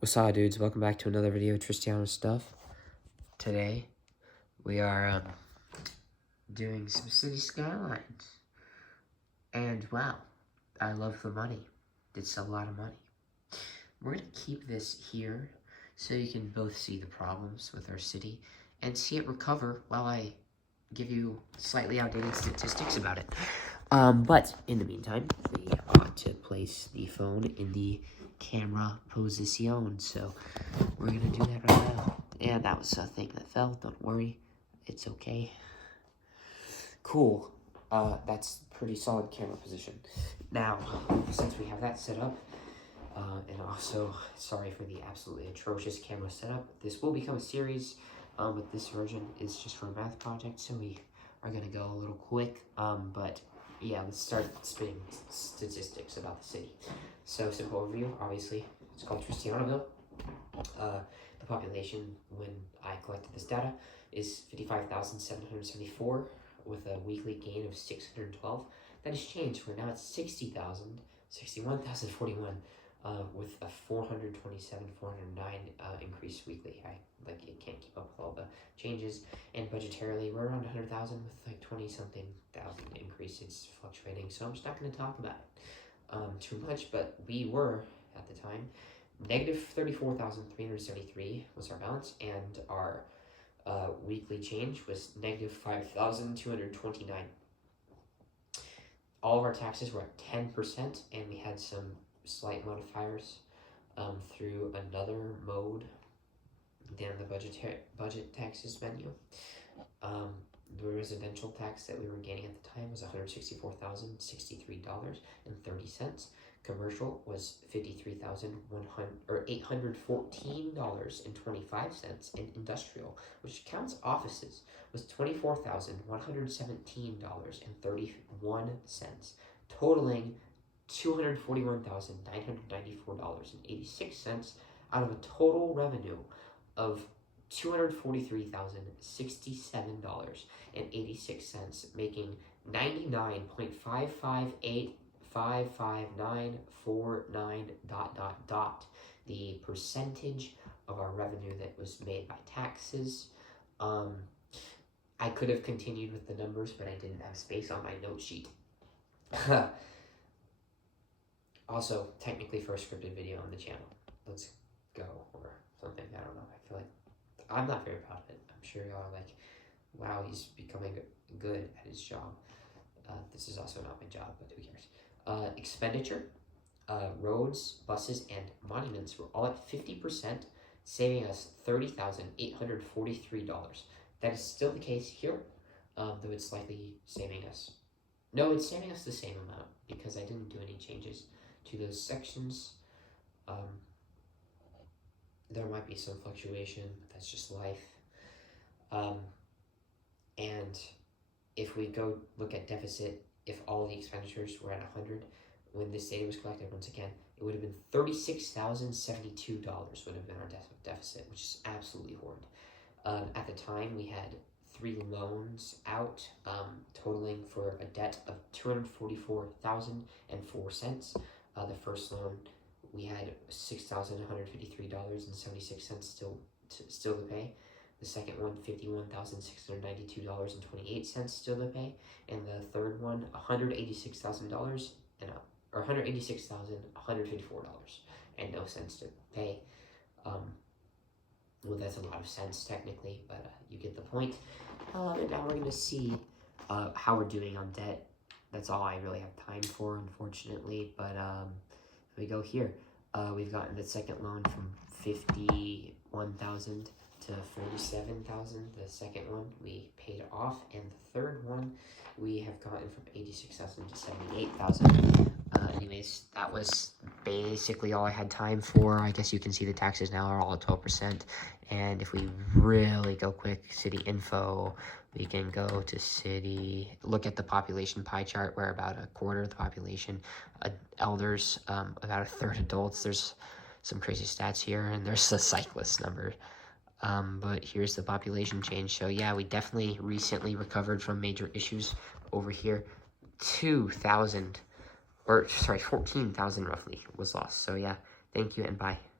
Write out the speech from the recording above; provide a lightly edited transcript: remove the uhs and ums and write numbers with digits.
What's up, dudes? Welcome back to another video of Tristiano stuff. Today, we are doing some city skylines. And wow, I love the money. It's a lot of money. We're going to keep this here so you can both see the problems with our city and see it recover while I give you slightly outdated statistics about it. But in the meantime, we ought to place the phone in the camera position, so we're gonna do that right now. Yeah, that was a thing that fell, don't worry, it's okay. Cool, that's pretty solid camera position. Now, since we have that set up, and also, sorry for the absolutely atrocious camera setup, this will become a series, but this version is just for a math project, so we are gonna go a little quick, but yeah, let's start spinning statistics about the city. So, simple overview, obviously, it's called Tristianoville. The population, when I collected this data, is 55,774, with a weekly gain of 612. That has changed, where now it's 61,041, with a 409 increase weekly. It can't keep up with all the changes. And budgetarily, we're around 100,000 with like 20-something thousand increase. It's fluctuating, so I'm just not going to talk about it too much, but we were, at the time, negative 34,373 was our balance, and our weekly change was negative 5,229. All of our taxes were at 10%, and we had some slight modifiers through another mode down the budget taxes menu. The residential tax that we were getting at the time was $164,063.30. Commercial was $53,814.25, and industrial, which counts offices, was $24,117.31, totaling $241,994.86 out of a total revenue of $243,067.86, making 99.558559949 ... the percentage of our revenue that was made by taxes. I could have continued with the numbers, but I didn't have space on my note sheet. Also, technically first scripted video on the channel. Let's go, or something, I don't know. I feel like I'm not very proud of it. I'm sure y'all are like, wow, he's becoming good at his job. This is also not my job, but who cares? Expenditure, roads, buses, and monuments were all at 50%, saving us $30,843. That is still the case here, though it's slightly saving us. No, it's saving us the same amount, because I didn't do any changes to those sections. There might be some fluctuation, but that's just life. And if we go look at deficit, if all the expenditures were at 100, when this data was collected, once again, it would have been $36,072 would have been our deficit, which is absolutely horrid. At the time, we had 3 loans out, totaling for a debt of $244,004. The first loan, we had $6,153.76 still to pay. The second one, $51,692.28 still to pay, and the third one, $186,000 or $186,154 and no cents to pay. Well, that's a lot of cents technically, but you get the point. And now we're gonna see how we're doing on debt. That's all I really have time for, unfortunately. But we go here. We've gotten the second loan from $51,000 to $47,000. The second one we paid off, and the third one we have gotten from $86,000 to $78,000. Anyways, that was basically all I had time for. I guess you can see the taxes now are all at 12%. And if we really go quick, city info, we can go to city, look at the population pie chart, where about a quarter of the population, elders, about a third adults. There's some crazy stats here, and there's the cyclist number. But here's the population change. So yeah, we definitely recently recovered from major issues over here. 14,000 roughly was lost. So yeah, thank you and bye.